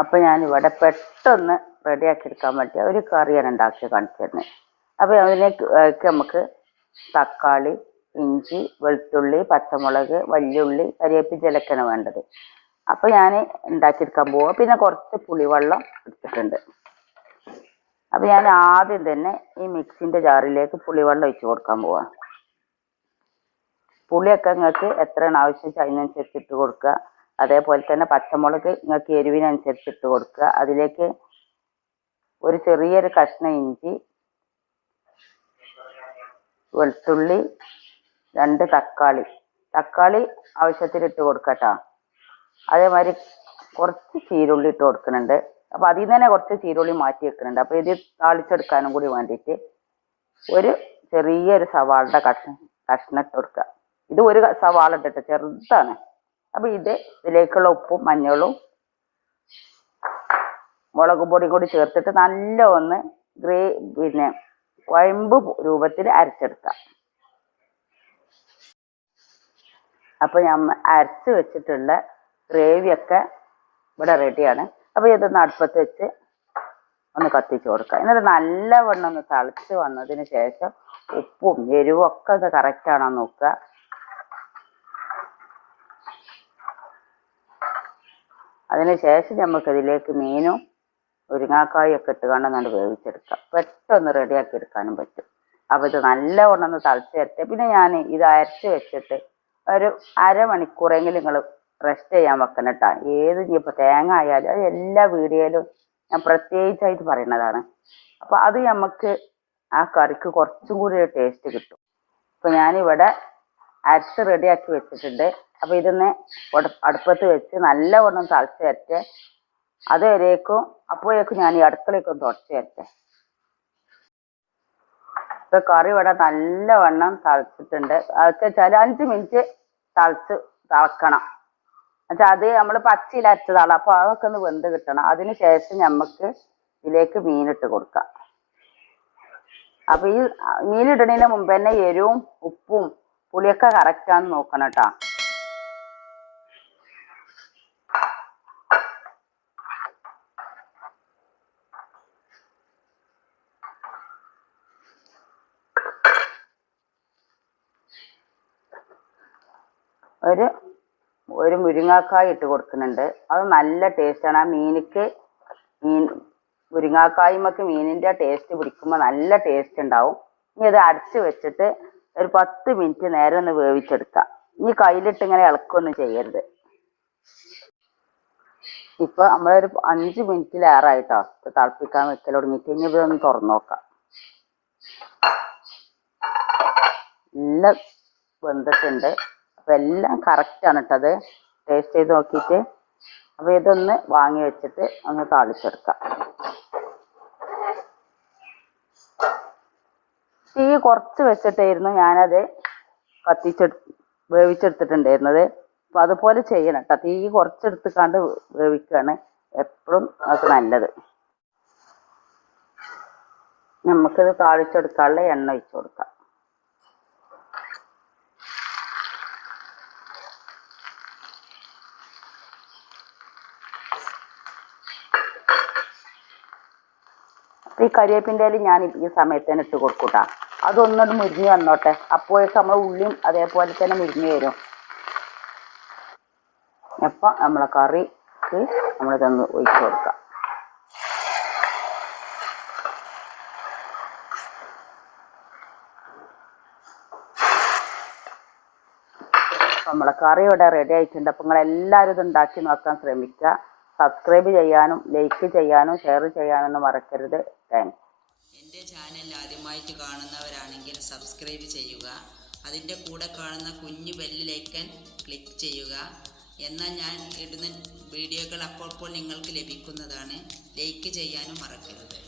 അപ്പോൾ ഞാനിവിടെ പെട്ടെന്ന് റെഡിയാക്കി എടുക്കാൻ പറ്റിയ ഒരു കറിയാണ് ഉണ്ടാക്കി കാണിച്ചു തരുന്നത്. അപ്പോൾ അതിലേക്ക് നമുക്ക് തക്കാളി, ഇഞ്ചി, വെളുത്തുള്ളി, പച്ചമുളക്, വലിയുള്ളി, കരിവേപ്പിലയൊക്കെയാണ് വേണ്ടത്. അപ്പോൾ ഞാൻ ഉണ്ടാക്കിയെടുക്കാൻ പോവുക. പിന്നെ കുറച്ച് പുളിവെള്ളം എടുത്തിട്ടുണ്ട്. അപ്പോൾ ഞാൻ ആദ്യം തന്നെ ഈ മിക്സിൻ്റെ ജാറിലേക്ക് പുളിവെള്ളം ഒഴിച്ച് കൊടുക്കാൻ പോവാം. പുളിയൊക്കെ നിങ്ങൾക്ക് എത്രയാണ് ആവശ്യം അതിനനുസരിച്ച് ഇട്ട് കൊടുക്കുക. അതേപോലെ തന്നെ പച്ചമുളക് നിങ്ങൾക്ക് എരിവിനനുസരിച്ച് ഇട്ട് കൊടുക്കുക. അതിലേക്ക് ഒരു ചെറിയൊരു കഷ്ണം ഇഞ്ചി, വെളുത്തുള്ളി, 2 തക്കാളി ആവശ്യത്തിന് ഇട്ട് കൊടുക്കട്ടോ. അതേമാതിരി കുറച്ച് ചീരുള്ളി ഇട്ട് കൊടുക്കുന്നുണ്ട്. അപ്പോൾ അതിൽ നിന്ന് തന്നെ കുറച്ച് ചീരുള്ളി മാറ്റി വെക്കുന്നുണ്ട്. അപ്പോൾ ഇത് താളിച്ചെടുക്കാനും കൂടി വേണ്ടിയിട്ട് ഒരു ചെറിയൊരു സവാളയുടെ കഷ്ണം ഇട്ട് കൊടുക്കുക. ഇത് ഒരു സവാള ഇട്ടിട്ട് ചെറുതാണ്. അപ്പോൾ ഇതിലേക്കുള്ള ഉപ്പും മഞ്ഞളും മുളക് പൊടി കൂടി ചേർത്തിട്ട് നല്ല ഒന്ന് പിന്നെ കുഴമ്പ് രൂപത്തിൽ അരച്ചെടുക്കാം. അപ്പോൾ നമ്മൾ അരച്ച് വെച്ചിട്ടുള്ള ഗ്രേവിയൊക്കെ ഇവിടെ റെഡിയാണ്. അപ്പോൾ ഇതൊന്ന് അടുപ്പത്ത് വെച്ച് ഒന്ന് കത്തിച്ച് കൊടുക്കുക. എന്നിട്ട് നല്ലവണ്ണം ഒന്ന് തിളച്ച് വന്നതിന് ശേഷം ഉപ്പും എരിവും ഒക്കെ അത് കറക്റ്റാണോ നോക്കുക. അതിന് ശേഷം നമുക്കതിലേക്ക് മീനും മുരിങ്ങാക്കായും ഒക്കെ ഇട്ട് കണ്ടെന്നാണ് വേവിച്ചെടുക്കുക. പെട്ടെന്ന് റെഡിയാക്കി എടുക്കാനും പറ്റും. അപ്പോൾ ഇത് നല്ലവണ്ണം ഒന്ന് തിളച്ച് വരട്ടെ. പിന്നെ ഞാൻ ഇത് അരച്ച് വെച്ചിട്ട് ഒരു അരമണിക്കൂറെങ്കിലും നിങ്ങൾ റെസ്റ്റ് ചെയ്യാൻ വെക്കണം കേട്ടോ. ഏത് ഇപ്പോൾ തേങ്ങ ആയാലും അത് എല്ലാ വീഡിയോയിലും ഞാൻ പ്രത്യേകിച്ചായിട്ട് പറയുന്നതാണ്. അപ്പോൾ അത് നമുക്ക് ആ കറിക്ക് കുറച്ചും കൂടി ഒരു ടേസ്റ്റ് കിട്ടും. അപ്പോൾ ഞാനിവിടെ അരച്ച് റെഡിയാക്കി വെച്ചിട്ടുണ്ട്. അപ്പോൾ ഇതൊന്ന് അടുപ്പത്ത് വെച്ച് നല്ലവണ്ണം തിളച്ച് വരട്ടെ. അപ്പോഴേക്കും ഞാൻ ഈ അടുക്കളയൊക്കെ ഒന്ന് തുടച്ച് വരട്ടെ. ഇപ്പോൾ കറി ഇവിടെ നല്ലവണ്ണം തിളച്ചിട്ടുണ്ട്. അതൊക്കെ വെച്ചാൽ 5 മിനിറ്റ് തിളക്കണം. എന്നുവെച്ചാൽ അത് നമ്മൾ പച്ചയിൽ അരച്ചതാണ്. അപ്പോൾ അതൊക്കെ ഒന്ന് വെന്ത് കിട്ടണം. അതിന് ശേഷം നമുക്ക് ഇതിലേക്ക് മീനിട്ട് കൊടുക്കാം. അപ്പോൾ ഈ മീനിടുന്നതിന് മുമ്പ് തന്നെ എരിവും ഉപ്പും പുളിയൊക്കെ കറക്റ്റാന്ന് നോക്കണം കേട്ടോ. ഒരു മുരിങ്ങാക്കായ ഇട്ട് കൊടുക്കുന്നുണ്ട്. അത് നല്ല ടേസ്റ്റാണ്. ആ മുരിങ്ങാക്കായ്മക്ക് മീനിൻ്റെ ടേസ്റ്റ് പിടിക്കുമ്പോൾ നല്ല ടേസ്റ്റ് ഉണ്ടാവും. ഇനി ഇത് അടച്ച് വെച്ചിട്ട് ഒരു 10 മിനിറ്റ് നേരം ഒന്ന് വേവിച്ചെടുക്കാം. ഇനി കയ്യിലിട്ട് ഇങ്ങനെ ഇളക്കൊന്നും ചെയ്യരുത്. ഇപ്പോൾ നമ്മളൊരു 5 മിനിറ്റിലേറായിട്ടോ തിളപ്പിക്കാൻ വെക്കൽ തുടങ്ങിയിട്ട്. ഇനി ഇതൊന്ന് തുറന്നു നോക്കാം. എല്ലാം വെന്തിട്ടുണ്ട്. അപ്പോൾ എല്ലാം കറക്റ്റാണ് കേട്ടത്. ടേസ്റ്റ് ചെയ്ത് നോക്കിയിട്ട് അപ്പോൾ ഇതൊന്ന് വാങ്ങി വെച്ചിട്ട് ഒന്ന് താളിച്ചെടുക്കാം. തീ കുറച്ച് വെച്ചിട്ടായിരുന്നു ഞാനത് വേവിച്ചെടുത്തിട്ടുണ്ടായിരുന്നത്. അപ്പോൾ അതുപോലെ ചെയ്യണം കേട്ടോ. തീ കുറച്ചെടുത്തിക്കാണ്ട് വേവിക്കുകയാണ് എപ്പോഴും അത് നല്ലത്. നമുക്കിത് താളിച്ചെടുക്കാനുള്ള എണ്ണ ഒഴിച്ച് കൊടുക്കാം. ഈ കരിവേപ്പിൻ്റെ ഇല ഞാൻ ഈ സമയത്ത് തന്നെ ഇട്ട് കൊടുക്കൂട്ടാ. അതൊന്നും മുരിഞ്ഞ് വന്നോട്ടെ. അപ്പോഴേക്ക് നമ്മൾ ഉള്ളിയും അതേപോലെ തന്നെ മുരിഞ്ഞ് വരും. അപ്പം നമ്മളെ കറിക്ക് നമ്മളിതൊന്ന് ഒഴിച്ച് കൊടുക്കാം. നമ്മളെ കറി ഇവിടെ റെഡി ആയിട്ടുണ്ട്. അപ്പം നിങ്ങളെല്ലാവരും ഇത് ഉണ്ടാക്കി നോക്കാൻ ശ്രമിക്കുക. സബ്സ്ക്രൈബ് ചെയ്യാനും ലൈക്ക് ചെയ്യാനും ഷെയർ ചെയ്യാനൊന്നും മറക്കരുത്. താങ്ക്സ്. എൻ്റെ ചാനൽ ആദ്യമായിട്ട് കാണുന്നവരാണെങ്കിൽ സബ്സ്ക്രൈബ് ചെയ്യുക. അതിൻ്റെ കൂടെ കാണുന്ന കുഞ്ഞു ബെല്ലിലേക്കൻ ക്ലിക്ക് ചെയ്യുക. എന്നാൽ ഞാൻ ഇടുന്ന വീഡിയോകൾ അപ്പോൾ നിങ്ങൾക്ക് ലഭിക്കുന്നതാണ്. ലൈക്ക് ചെയ്യാനും മറക്കരുത്.